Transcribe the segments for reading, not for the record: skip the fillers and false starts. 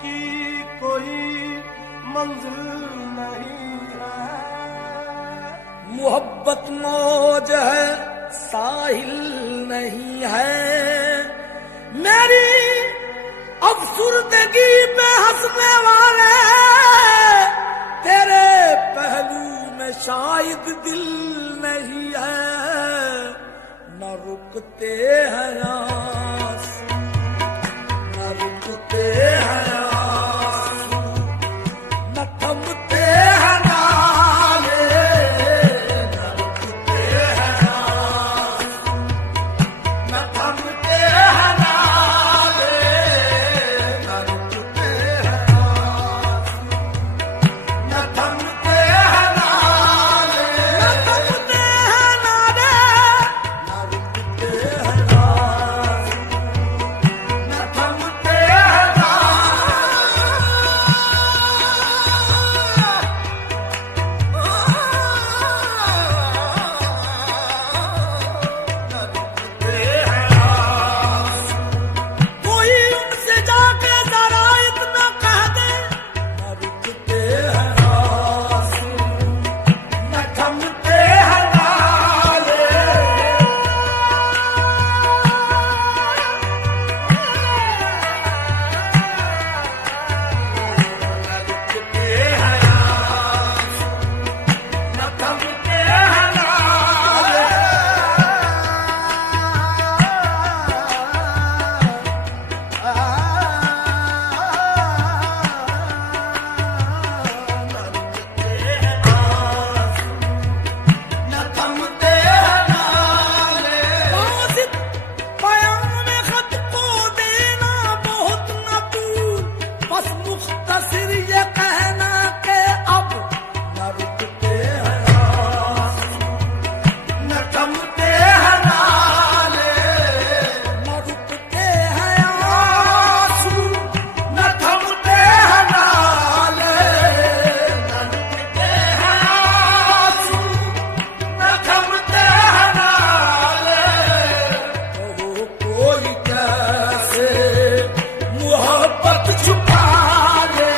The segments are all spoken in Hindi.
की कोई मंजिल नहीं है। मोहब्बत मौज है साहिल नहीं है, मेरी अफसुर्दगी पे हंसने वाले तेरे पहलू में शायद दिल नहीं है। न रुकते हैं आंसू, न रुकते हैं आंसू, न थमते हैं नाले, न रुकते हैं आंसू, न थमते हैं नाले, न रुकते हैं आंसू, न थमते हैं नाले, न थमते हैं नाले, न रुकते हैं आंसू, न थमते हैं कोई उनसे जाके जरा इतना कह दे, न रुकते हैं आंसू, न थमते हैं नाले, न रुकते हैं आंसू, न थमते हैं नाले। बयान खत को देना बहुत न दूर, बस मुख्तसर ये कहना के अब न रुकते हैं आंसू, न थमते हैं नाले, न रुकते हैं आंसू, न थमते हैं नाले, न रुकते हैं आंसू, न थमते हैं नाले। कहो कोई कैसे मोहब्बत छुपा ले,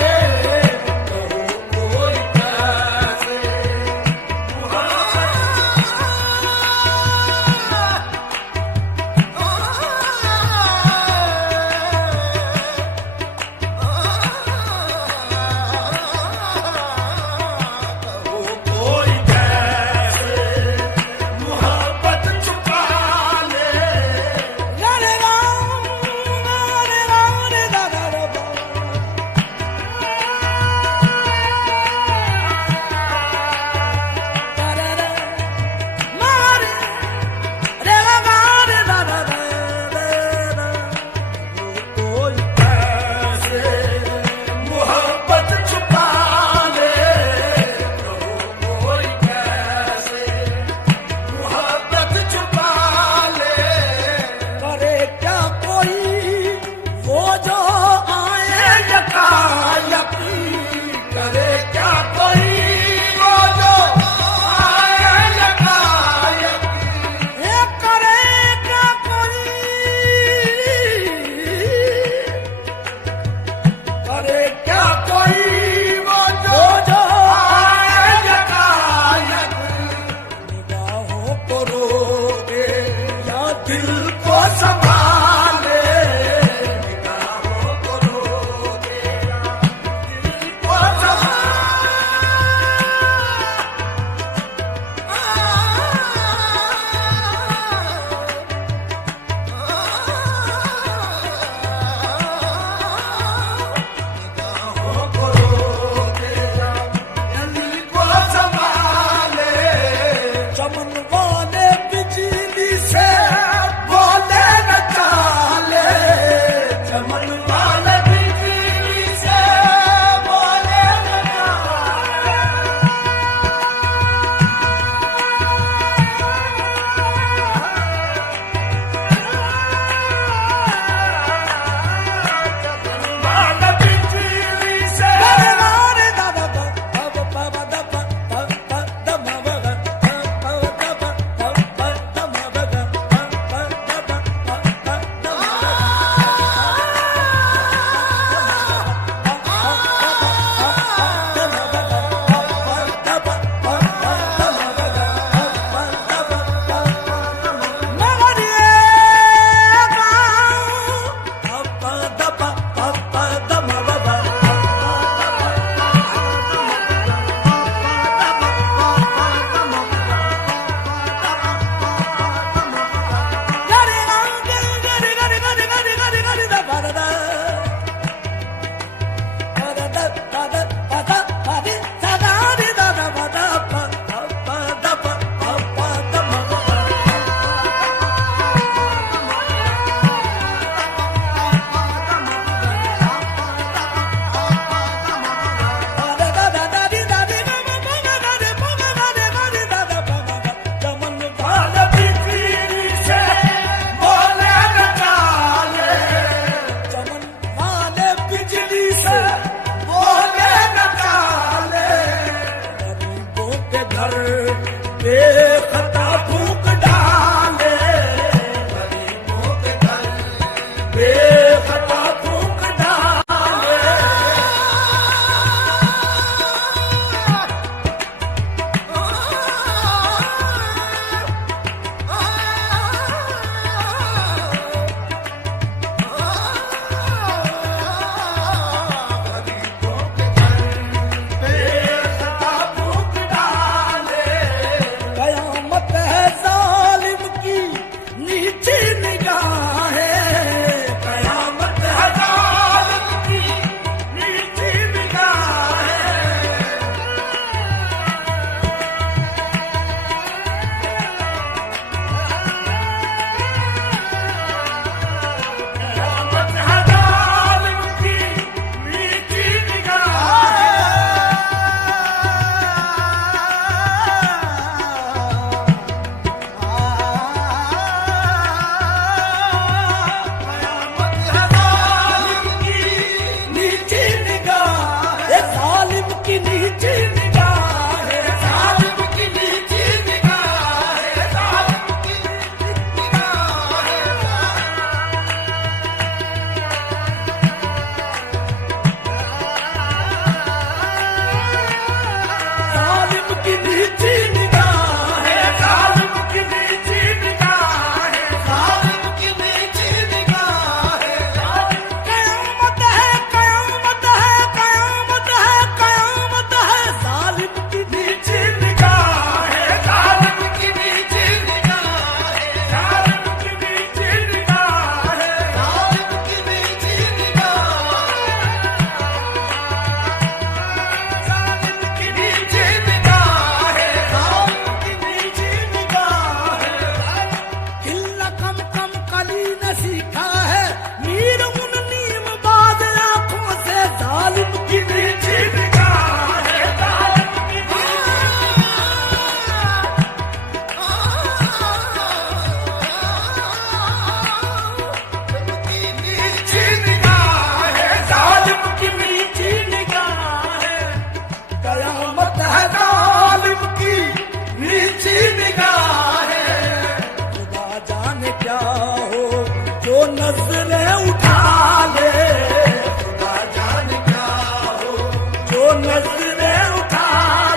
नजरें उठा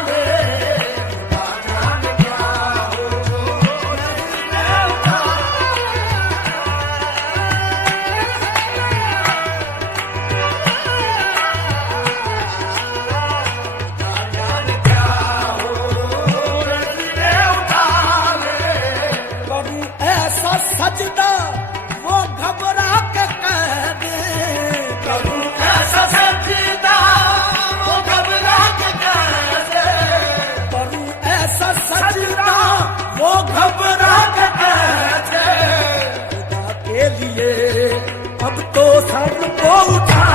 ले, खुदा जाने क्या हो, नजरें उठा जाने क्या हो, नजरें उठा ले। करूं ऐसा सजदा वो घबरा के कह दे, करूं ऐसा सजदा वो घबरा के कह दे, करूं ऐसा सजदा वो घबरा के कह दे। खुदा के लिए अब तो सर को उठा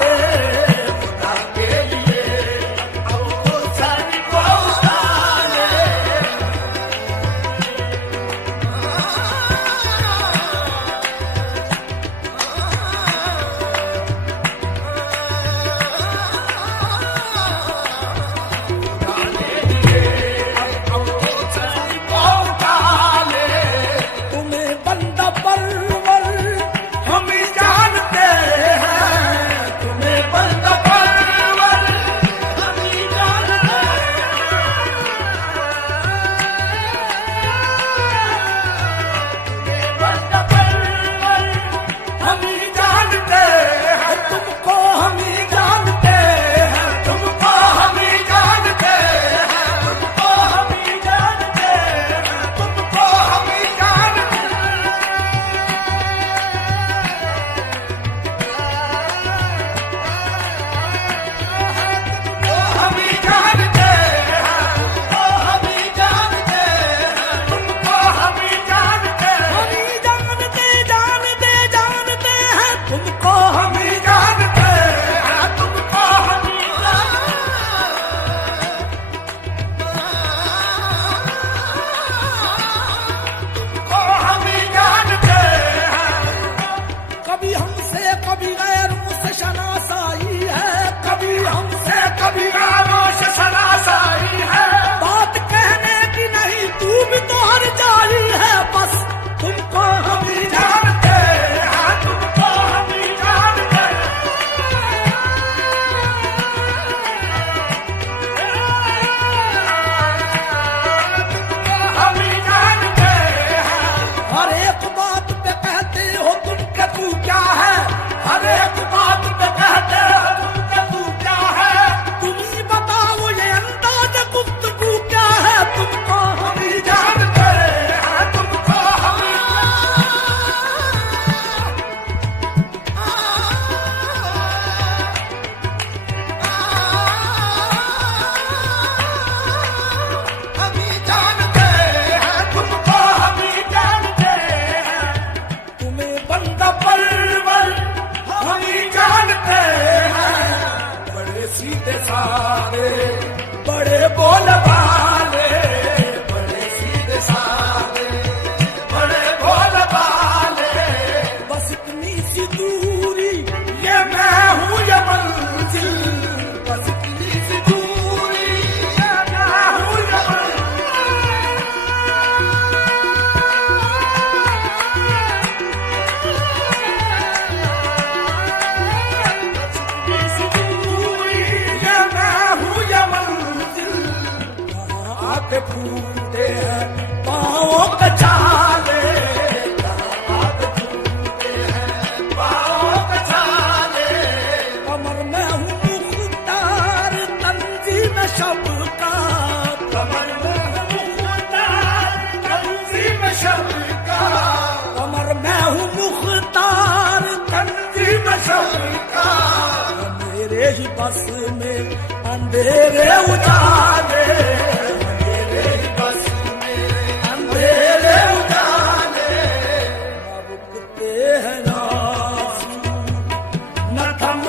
ले, खुदा के लिए अब तो सर को उठा ले। तुम्हें बंदा परवर हम ही जानते हैं, तुम्हें बंदा परवर हम ही जानते हैं, बंदा परवर हम ही जानते हैं, तुमको हम ही जानते हैं, तुमको हम ही जानते हैं, तुमको हम ही जानते हैं, तुमको हम ही जानते हैं। हम ही जानते हैं, तुमको हम ही जानते हैं, तुमको हम ही जानते हैं, हम ही जानते जानते जानते हैं, तुमको हम ही जानते हैं, तुमको हम ही तुमको हम ही जानते हैं। कभी हमसे कभी गैरों से शनासाई है, कभी हमसे कभी गैरों से शनासाई है। बात कहने की नहीं तू भी तो हर जारी है, बस तुमको हम ही जानते हैं, तुमको हम ही जानते हैं। तुमको हम ही जानते हैं। हर एक बात पे कहते हो तुम के तू क्या है, हर एक बात पे कहते हो तुम के तू क्या है। तुम ही बताओ ये अंदाज गुफ्तगू क्या है, तुमको हम ही जानते हैं, तुमको हम ही जानते हैं, तुमको हम ही जानते हैं। तुम्हें बंदा परवर हम ही जानते हैं, बड़े सीधे सारे बड़े बोल वाले, बड़े सीधे सारे बड़े बोल वाले। बस इतनी सी दूरी ये मैं हूँ ये मंजिल, बस इतनी सी दूरी ये मैं हूँ ये आके फूटे हैं पाँवों का छाले, आके फूटे हैं पाँवों का छाले। कमर में हूँ मुख्तार तंजीम शब का, कमर में हूँ मुख्तार तंजीम शब का, कमर में हूँ मुख्तार तंजीम शब का। मेरे ही बस में अंधेरे उजाले, मेरे ही बस में अंधेरे उजाले। न रुकते हैं ना न थम